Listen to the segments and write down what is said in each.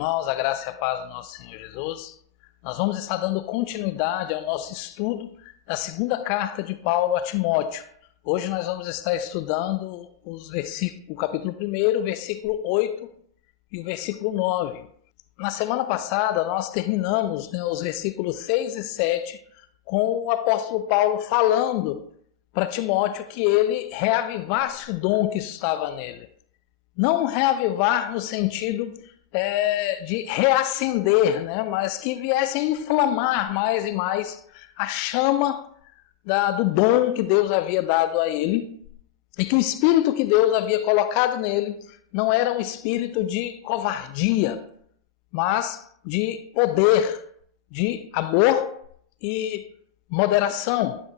irmãos, a graça e a paz do nosso Senhor Jesus. Nós vamos estar dando continuidade ao nosso estudo da segunda carta de Paulo a Timóteo. Hoje nós vamos estar estudando o capítulo 1, o versículo 8 e o versículo 9. Na semana passada nós terminamos os versículos 6 e 7 com o apóstolo Paulo falando para Timóteo que ele reavivasse o dom que estava nele. Não reavivar no sentido de reacender, mas que viesse a inflamar mais e mais a chama do dom que Deus havia dado a ele, e que o espírito que Deus havia colocado nele não era um espírito de covardia, mas de poder, de amor e moderação,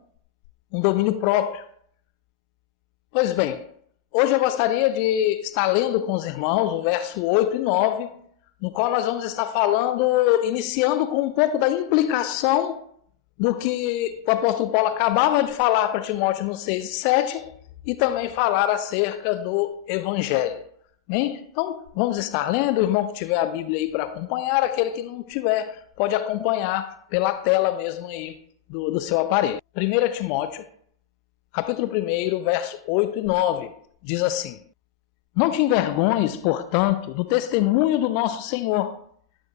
um domínio próprio. Pois bem, hoje eu gostaria de estar lendo com os irmãos o verso 8 e 9, no qual nós vamos estar iniciando com um pouco da implicação do que o apóstolo Paulo acabava de falar para Timóteo no 6 e 7 e também falar acerca do Evangelho. Bem? Então, vamos estar lendo. O irmão que tiver a Bíblia aí para acompanhar, aquele que não tiver, pode acompanhar pela tela mesmo aí do seu aparelho. 1 Timóteo, capítulo 1, verso 8 e 9. Diz assim: Não te envergonhes, portanto, do testemunho do nosso Senhor,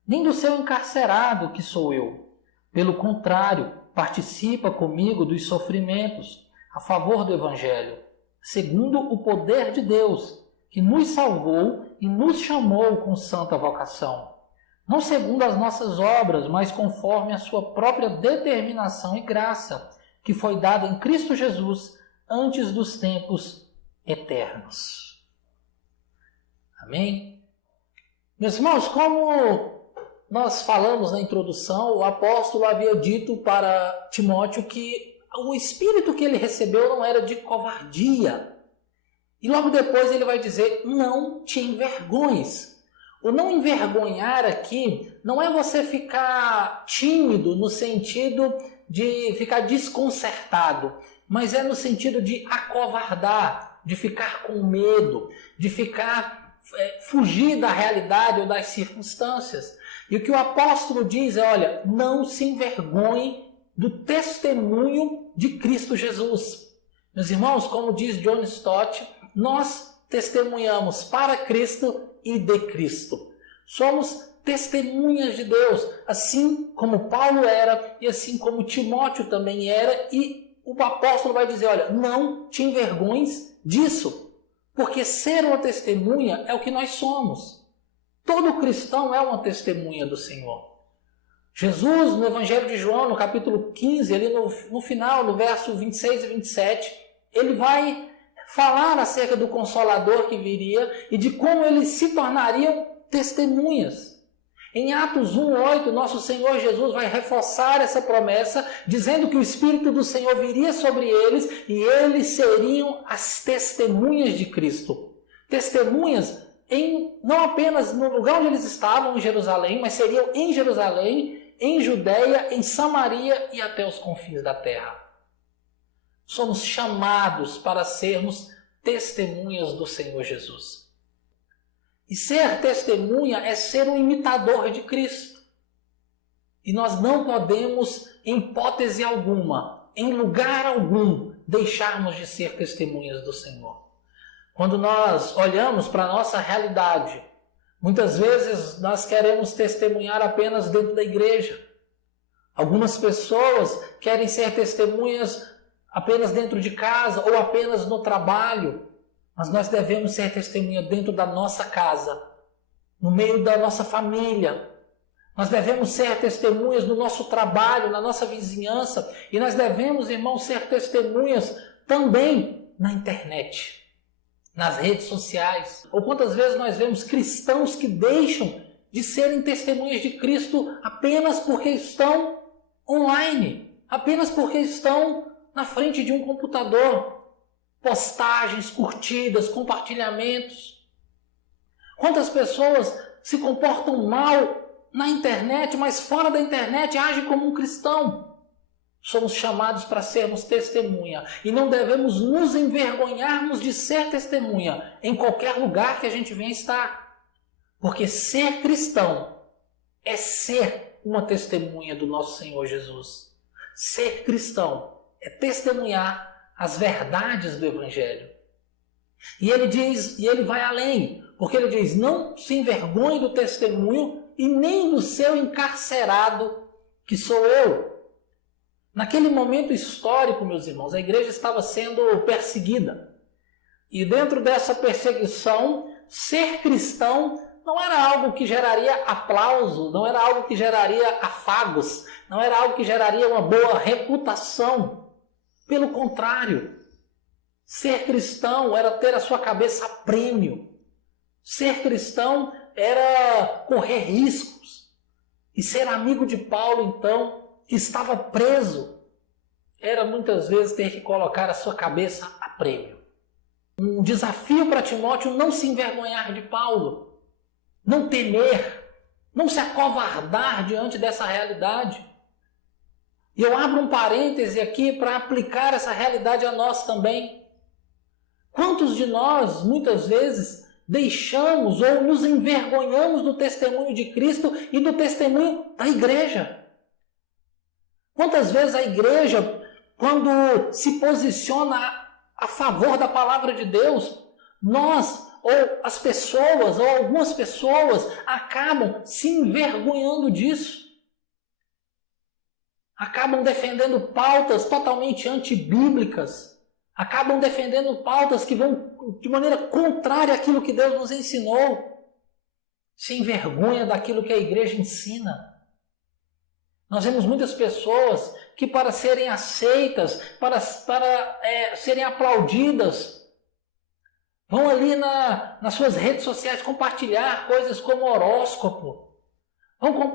nem do seu encarcerado, que sou eu. Pelo contrário, participa comigo dos sofrimentos a favor do Evangelho, segundo o poder de Deus, que nos salvou e nos chamou com santa vocação. Não segundo as nossas obras, mas conforme a sua própria determinação e graça, que foi dada em Cristo Jesus antes dos tempos eternos. Amém? Meus irmãos, como nós falamos na introdução, o apóstolo havia dito para Timóteo que o espírito que ele recebeu não era de covardia. E logo depois ele vai dizer, não te envergonhes. O não envergonhar aqui não é você ficar tímido no sentido de ficar desconcertado, mas é no sentido de acovardar, de ficar com medo, de fugir da realidade ou das circunstâncias. E o que o apóstolo diz é, olha, não se envergonhe do testemunho de Cristo Jesus. Meus irmãos, como diz John Stott, nós testemunhamos para Cristo e de Cristo. Somos testemunhas de Deus, assim como Paulo era e assim como Timóteo também era, e o apóstolo vai dizer, olha, não te envergonhes disso, porque ser uma testemunha é o que nós somos. Todo cristão é uma testemunha do Senhor. Jesus, no Evangelho de João, no capítulo 15, ali no final, no verso 26 e 27, ele vai falar acerca do Consolador que viria e de como eles se tornariam testemunhas. Em Atos 1:8, nosso Senhor Jesus vai reforçar essa promessa, dizendo que o Espírito do Senhor viria sobre eles e eles seriam as testemunhas de Cristo. Testemunhas não apenas no lugar onde eles estavam, em Jerusalém, mas seriam em Jerusalém, em Judeia, em Samaria e até os confins da terra. Somos chamados para sermos testemunhas do Senhor Jesus. E ser testemunha é ser um imitador de Cristo. E nós não podemos, em hipótese alguma, em lugar algum, deixarmos de ser testemunhas do Senhor. Quando nós olhamos para a nossa realidade, muitas vezes nós queremos testemunhar apenas dentro da igreja. Algumas pessoas querem ser testemunhas apenas dentro de casa ou apenas no trabalho. Mas nós devemos ser testemunha dentro da nossa casa, no meio da nossa família. Nós devemos ser testemunhas no nosso trabalho, na nossa vizinhança. E nós devemos, irmãos, ser testemunhas também na internet, nas redes sociais. Ou quantas vezes nós vemos cristãos que deixam de serem testemunhas de Cristo apenas porque estão online, apenas porque estão na frente de um computador. Postagens, curtidas, compartilhamentos. Quantas pessoas se comportam mal na internet, mas fora da internet agem como um cristão. Somos chamados para sermos testemunha e não devemos nos envergonharmos de ser testemunha em qualquer lugar que a gente venha estar. Porque ser cristão é ser uma testemunha do nosso Senhor Jesus. Ser cristão é testemunhar as verdades do Evangelho. E ele diz, e ele vai além, porque ele diz: não se envergonhe do testemunho e nem do seu encarcerado, que sou eu. Naquele momento histórico, meus irmãos, a igreja estava sendo perseguida. E dentro dessa perseguição, ser cristão não era algo que geraria aplauso, não era algo que geraria afagos, não era algo que geraria uma boa reputação. Pelo contrário, ser cristão era ter a sua cabeça a prêmio. Ser cristão era correr riscos. E ser amigo de Paulo, então, que estava preso, era muitas vezes ter que colocar a sua cabeça a prêmio. Um desafio para Timóteo: não se envergonhar de Paulo, não temer, não se acovardar diante dessa realidade. E eu abro um parêntese aqui para aplicar essa realidade a nós também. Quantos de nós, muitas vezes, deixamos ou nos envergonhamos do testemunho de Cristo e do testemunho da igreja? Quantas vezes a igreja, quando se posiciona a favor da palavra de Deus, nós, ou as pessoas, ou algumas pessoas, acabam se envergonhando disso. Acabam defendendo pautas totalmente antibíblicas. Acabam defendendo pautas que vão de maneira contrária àquilo que Deus nos ensinou. Se envergonha daquilo que a igreja ensina. Nós vemos muitas pessoas que, para serem aceitas, para serem aplaudidas, vão ali nas suas redes sociais compartilhar coisas como horóscopo. Vão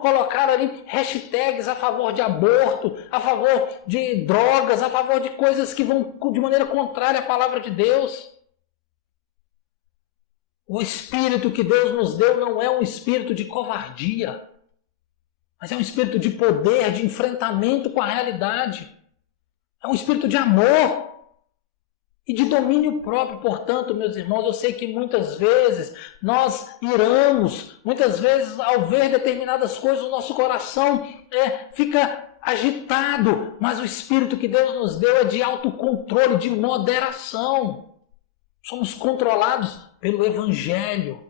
colocar ali hashtags a favor de aborto, a favor de drogas, a favor de coisas que vão de maneira contrária à palavra de Deus. O espírito que Deus nos deu não é um espírito de covardia, mas é um espírito de poder, de enfrentamento com a realidade. É um espírito de amor e de domínio próprio. Portanto, meus irmãos, eu sei que muitas vezes nós iramos, muitas vezes ao ver determinadas coisas o nosso coração fica agitado, mas o espírito que Deus nos deu é de autocontrole, de moderação. Somos controlados pelo Evangelho.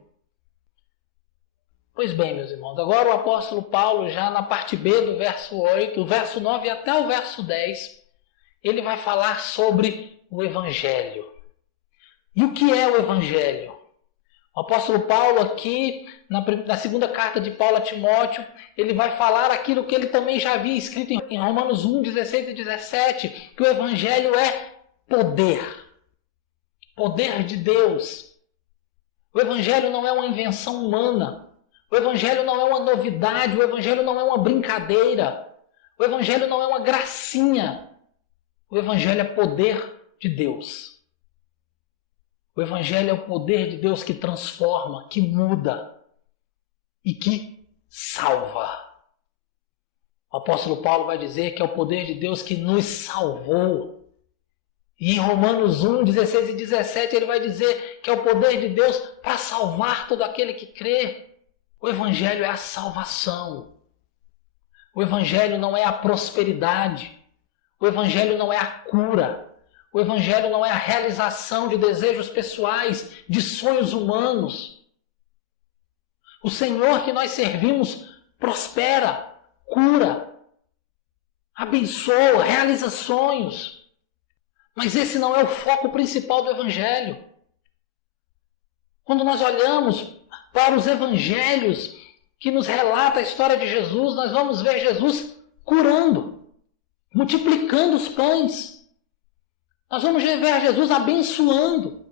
Pois bem, meus irmãos, agora o apóstolo Paulo, já na parte B do verso 8, o verso 9 até o verso 10, ele vai falar sobre o Evangelho. E o que é o Evangelho? O apóstolo Paulo aqui, na segunda carta de Paulo a Timóteo, ele vai falar aquilo que ele também já havia escrito em Romanos 1, 16 e 17, que o Evangelho é poder. Poder de Deus. O Evangelho não é uma invenção humana. O Evangelho não é uma novidade. O Evangelho não é uma brincadeira. O Evangelho não é uma gracinha. O Evangelho é poder de Deus. O Evangelho é o poder de Deus que transforma, que muda e que salva. O apóstolo Paulo vai dizer que é o poder de Deus que nos salvou. E em Romanos 1, 16 e 17 ele vai dizer que é o poder de Deus para salvar todo aquele que crê. O Evangelho é a salvação. O Evangelho não é a prosperidade. O Evangelho não é a cura. O Evangelho não é a realização de desejos pessoais, de sonhos humanos. O Senhor que nós servimos prospera, cura, abençoa, realiza sonhos. Mas esse não é o foco principal do Evangelho. Quando nós olhamos para os Evangelhos que nos relata a história de Jesus, nós vamos ver Jesus curando, multiplicando os pães. Nós vamos ver Jesus abençoando.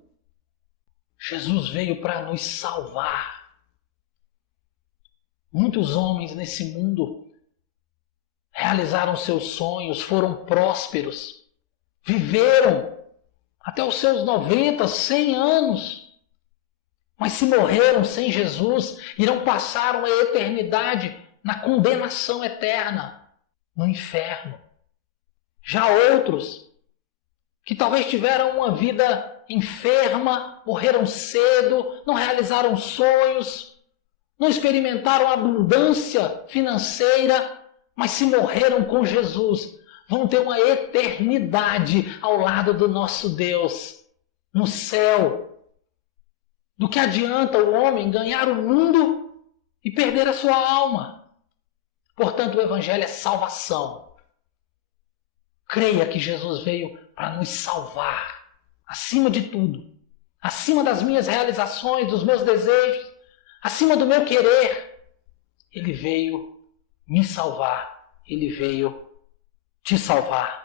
Jesus veio para nos salvar. Muitos homens nesse mundo realizaram seus sonhos, foram prósperos, viveram até os seus 90, 100 anos. Mas se morreram sem Jesus, irão passar uma eternidade na condenação eterna, no inferno. Já outros, que talvez tiveram uma vida enferma, morreram cedo, não realizaram sonhos, não experimentaram abundância financeira, mas se morreram com Jesus, vão ter uma eternidade ao lado do nosso Deus, no céu. Do que adianta o homem ganhar o mundo e perder a sua alma? Portanto, o Evangelho é salvação. Creia que Jesus veio para nos salvar, acima de tudo, acima das minhas realizações, dos meus desejos, acima do meu querer. Ele veio me salvar, ele veio te salvar.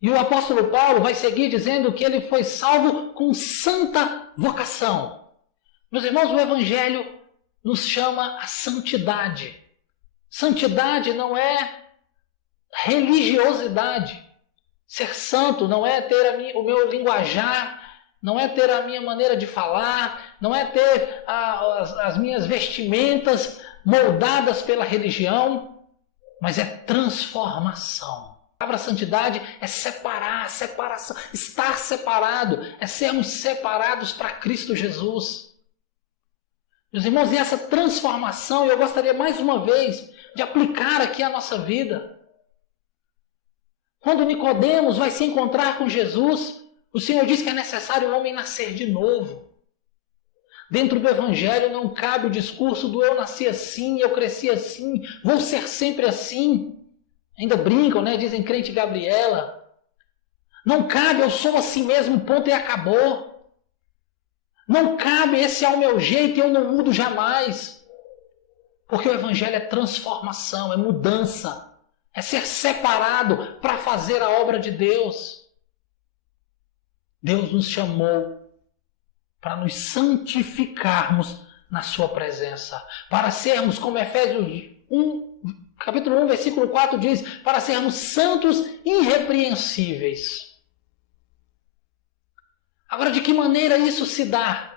E o apóstolo Paulo vai seguir dizendo que ele foi salvo com santa vocação. Meus irmãos, o Evangelho nos chama a santidade. Santidade não é religiosidade. Ser santo não é ter o meu linguajar, não é ter a minha maneira de falar, não é ter as minhas vestimentas moldadas pela religião, mas é transformação. A palavra santidade é separar, separação, estar separado, é sermos separados para Cristo Jesus. Meus irmãos, e essa transformação eu gostaria mais uma vez de aplicar aqui à nossa vida. Quando Nicodemos vai se encontrar com Jesus, o Senhor diz que é necessário o homem nascer de novo. Dentro do Evangelho não cabe o discurso do eu nasci assim, eu cresci assim, vou ser sempre assim. Ainda brincam, né? Dizem crente Gabriela. Não cabe, eu sou assim mesmo, ponto e acabou. Não cabe, esse é o meu jeito e eu não mudo jamais. Porque o Evangelho é transformação, é mudança, é ser separado para fazer a obra de Deus. Deus nos chamou para nos santificarmos na sua presença, para sermos, como Efésios 1, capítulo 1, versículo 4 diz, para sermos santos irrepreensíveis. Agora, de que maneira isso se dá?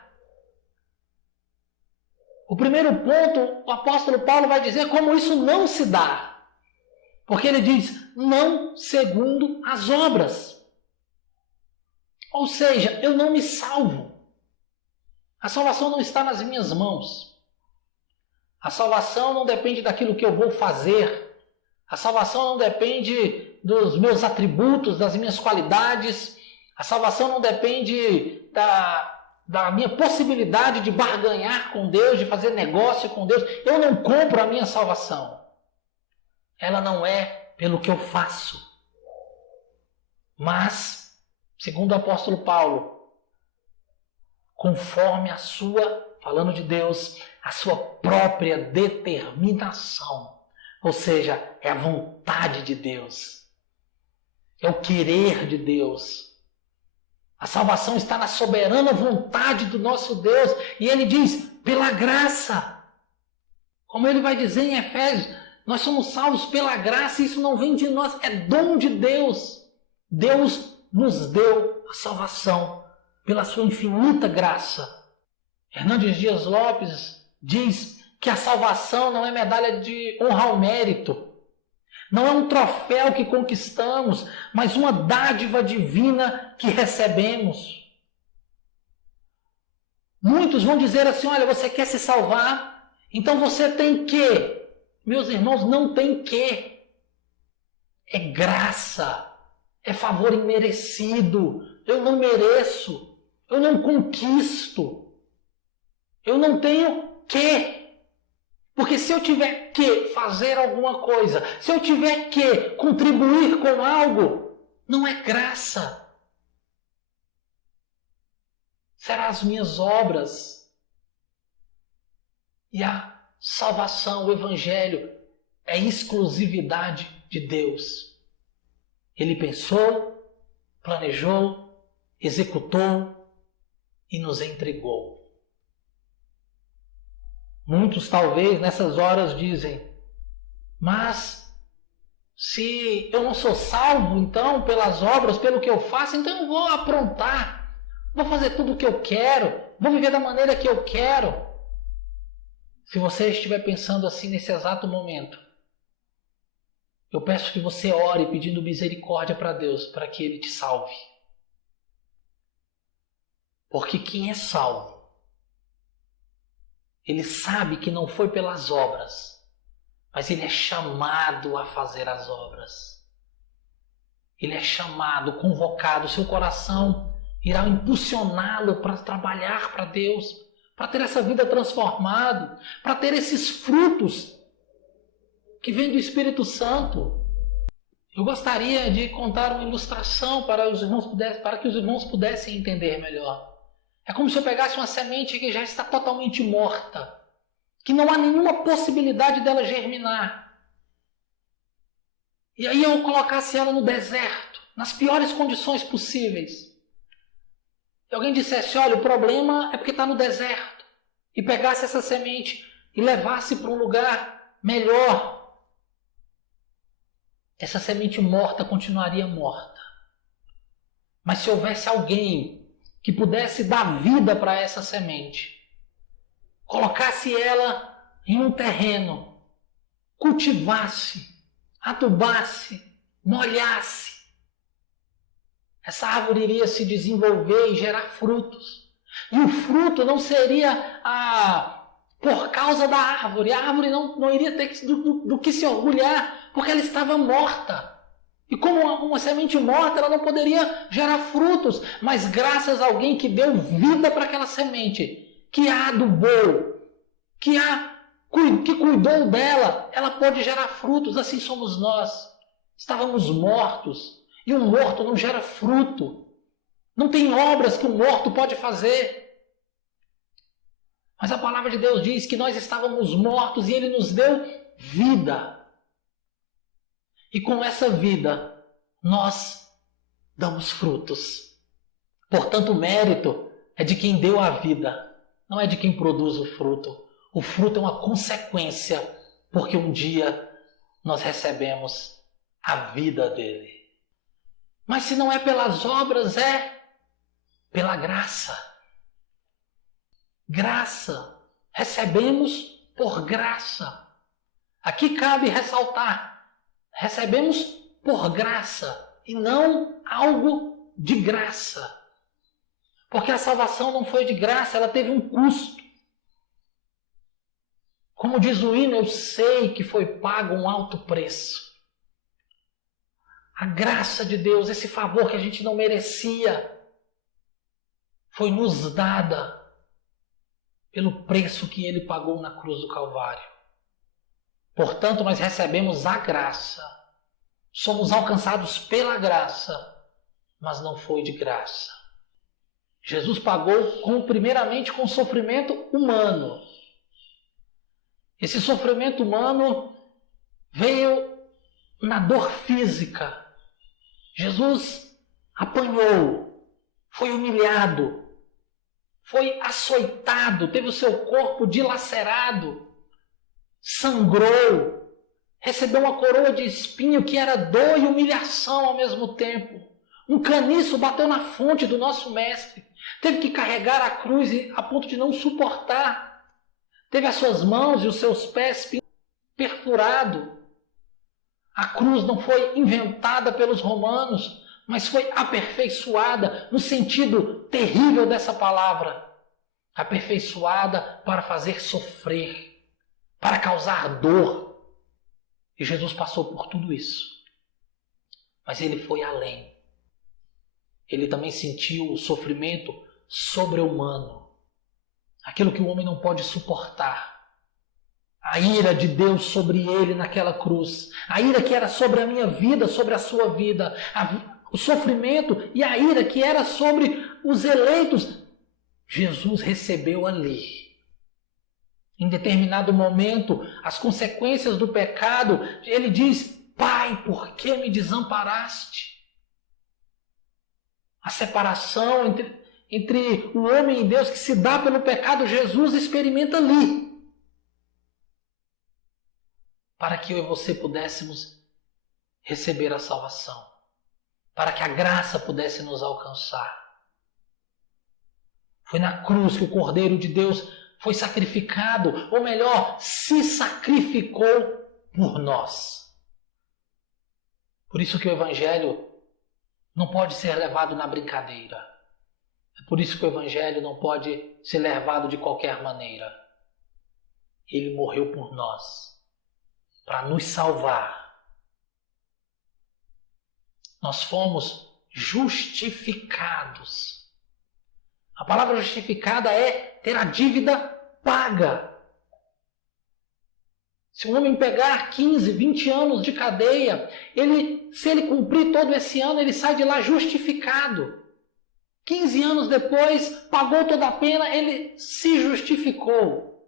O primeiro ponto, o apóstolo Paulo vai dizer como isso não se dá. Porque ele diz, não segundo as obras. Ou seja, eu não me salvo. A salvação não está nas minhas mãos. A salvação não depende daquilo que eu vou fazer. A salvação não depende dos meus atributos, das minhas qualidades. A salvação não depende da minha possibilidade de barganhar com Deus, de fazer negócio com Deus. Eu não compro a minha salvação. Ela não é pelo que eu faço. Mas, segundo o apóstolo Paulo, conforme a sua, falando de Deus, a sua própria determinação. Ou seja, é a vontade de Deus. É o querer de Deus. A salvação está na soberana vontade do nosso Deus. E ele diz, pela graça. Como ele vai dizer em Efésios, nós somos salvos pela graça e isso não vem de nós, é dom de Deus. Deus nos deu a salvação pela sua infinita graça. Hernandes Dias Lopes diz que a salvação não é medalha de honra ao mérito. Não é um troféu que conquistamos, mas uma dádiva divina que recebemos. Muitos vão dizer assim, olha, você quer se salvar? Então você tem que. Meus irmãos, não tem que. É graça. É favor imerecido. Eu não mereço. Eu não conquisto. Eu não tenho que. Porque se eu tiver que fazer alguma coisa, se eu tiver que contribuir com algo, não é graça. Serão as minhas obras. E a salvação, o Evangelho, é exclusividade de Deus. Ele pensou, planejou, executou e nos entregou. Muitos talvez nessas horas dizem, mas se eu não sou salvo então pelas obras, pelo que eu faço, então eu vou aprontar, vou fazer tudo o que eu quero, vou viver da maneira que eu quero. Se você estiver pensando assim nesse exato momento, eu peço que você ore pedindo misericórdia para Deus, para que Ele te salve. Porque quem é salvo, ele sabe que não foi pelas obras, mas ele é chamado a fazer as obras. Ele é chamado, convocado, seu coração irá impulsioná-lo para trabalhar para Deus, para ter essa vida transformada, para ter esses frutos que vêm do Espírito Santo. Eu gostaria de contar uma ilustração para que os irmãos pudessem entender melhor. É como se eu pegasse uma semente que já está totalmente morta, que não há nenhuma possibilidade dela germinar. E aí eu colocasse ela no deserto, nas piores condições possíveis. E alguém dissesse, olha, o problema é porque está no deserto. E pegasse essa semente e levasse para um lugar melhor. Essa semente morta continuaria morta. Mas se houvesse alguém que pudesse dar vida para essa semente, colocasse ela em um terreno, cultivasse, adubasse, molhasse, essa árvore iria se desenvolver e gerar frutos. E o fruto não seria por causa da árvore. A árvore não iria ter do que se orgulhar, porque ela estava morta. E como uma semente morta, ela não poderia gerar frutos. Mas graças a alguém que deu vida para aquela semente, que a adubou, que cuidou dela, ela pode gerar frutos. Assim somos nós. Estávamos mortos. E um morto não gera fruto. Não tem obras que um morto pode fazer. Mas a palavra de Deus diz que nós estávamos mortos e Ele nos deu vida. E com essa vida, nós damos frutos. Portanto, o mérito é de quem deu a vida, não é de quem produz o fruto. O fruto é uma consequência, porque um dia nós recebemos a vida dele. Mas se não é pelas obras, é pela graça. Graça. Recebemos por graça. Aqui cabe ressaltar. Recebemos por graça e não algo de graça. Porque a salvação não foi de graça, ela teve um custo. Como diz o hino, eu sei que foi pago um alto preço. A graça de Deus, esse favor que a gente não merecia, foi nos dada pelo preço que Ele pagou na cruz do Calvário. Portanto, nós recebemos a graça. Somos alcançados pela graça, mas não foi de graça. Jesus pagou primeiramente com sofrimento humano. Esse sofrimento humano veio na dor física. Jesus apanhou, foi humilhado, foi açoitado, teve o seu corpo dilacerado, sangrou, recebeu uma coroa de espinho que era dor e humilhação ao mesmo tempo. Um caniço bateu na fonte do nosso mestre. Teve que carregar a cruz a ponto de não suportar. Teve as suas mãos e os seus pés perfurados. A cruz não foi inventada pelos romanos, mas foi aperfeiçoada no sentido terrível dessa palavra. Aperfeiçoada para fazer sofrer, para causar dor. E Jesus passou por tudo isso. Mas Ele foi além. Ele também sentiu o sofrimento sobre-humano. Aquilo que o homem não pode suportar. A ira de Deus sobre Ele naquela cruz. A ira que era sobre a minha vida, sobre a sua vida. O sofrimento e a ira que era sobre os eleitos. Jesus recebeu ali. Em determinado momento, as consequências do pecado, Ele diz, Pai, por que me desamparaste? A separação entre o homem e Deus que se dá pelo pecado, Jesus experimenta ali. Para que eu e você pudéssemos receber a salvação. Para que a graça pudesse nos alcançar. Foi na cruz que o Cordeiro de Deus foi sacrificado, ou melhor, se sacrificou por nós. Por isso que o Evangelho não pode ser levado na brincadeira. É por isso que o Evangelho não pode ser levado de qualquer maneira. Ele morreu por nós, para nos salvar. Nós fomos justificados. A palavra justificada é ter a dívida paga. Se um homem pegar 15, 20 anos de cadeia, se ele cumprir todo esse ano, ele sai de lá justificado. 15 anos depois, pagou toda a pena, ele se justificou.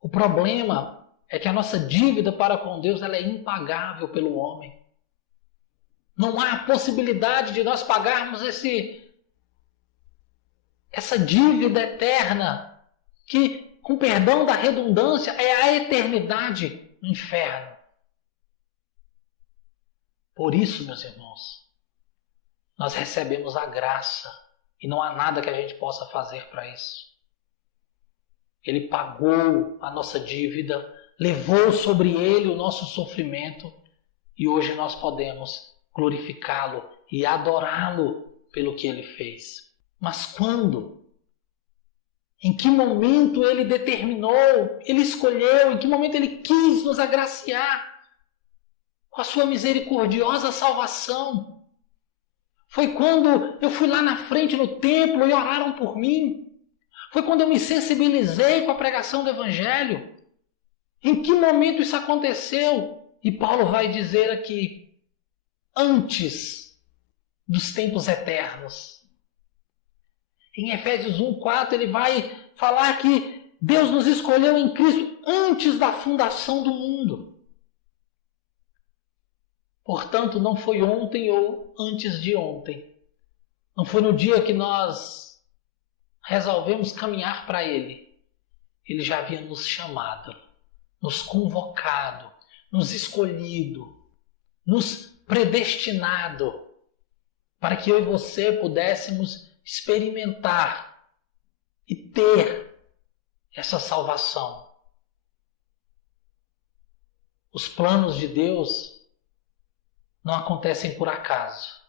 O problema é que a nossa dívida para com Deus ela é impagável pelo homem. Não há possibilidade de nós pagarmos essa dívida eterna, que, com perdão da redundância, é a eternidade no inferno. Por isso, meus irmãos, nós recebemos a graça e não há nada que a gente possa fazer para isso. Ele pagou a nossa dívida, levou sobre ele o nosso sofrimento e hoje nós podemos glorificá-lo e adorá-lo pelo que ele fez. Mas quando? Em que momento ele determinou, ele escolheu, em que momento ele quis nos agraciar com a sua misericordiosa salvação? Foi quando eu fui lá na frente no templo e oraram por mim? Foi quando eu me sensibilizei com a pregação do Evangelho? Em que momento isso aconteceu? E Paulo vai dizer aqui, antes dos tempos eternos. Em Efésios 1:4 ele vai falar que Deus nos escolheu em Cristo antes da fundação do mundo. Portanto, não foi ontem ou antes de ontem. Não foi no dia que nós resolvemos caminhar para Ele. Ele já havia nos chamado, nos convocado, nos escolhido, nos predestinado para que eu e você pudéssemos experimentar e ter essa salvação. Os planos de Deus não acontecem por acaso.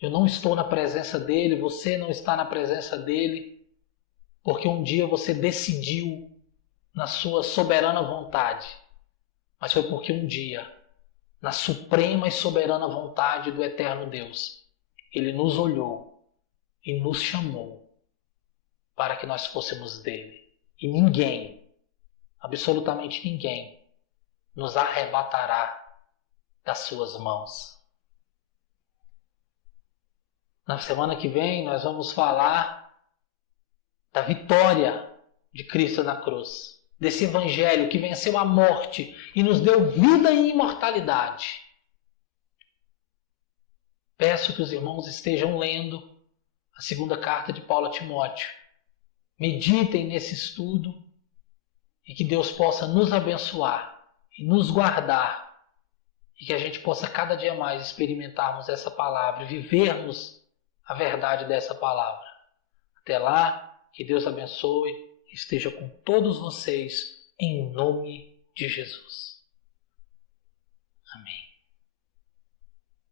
Eu não estou na presença dele, você não está na presença dele, porque um dia você decidiu na sua soberana vontade, mas foi porque um dia, na suprema e soberana vontade do eterno Deus, ele nos olhou e nos chamou para que nós fôssemos dele. E ninguém, absolutamente ninguém, nos arrebatará das suas mãos. Na semana que vem nós vamos falar da vitória de Cristo na cruz, desse Evangelho que venceu a morte e nos deu vida e imortalidade. Peço que os irmãos estejam lendo a segunda carta de Paulo a Timóteo. Meditem nesse estudo e que Deus possa nos abençoar e nos guardar e que a gente possa cada dia mais experimentarmos essa palavra e vivermos a verdade dessa palavra. Até lá, que Deus abençoe e esteja com todos vocês em nome de Jesus. Amém.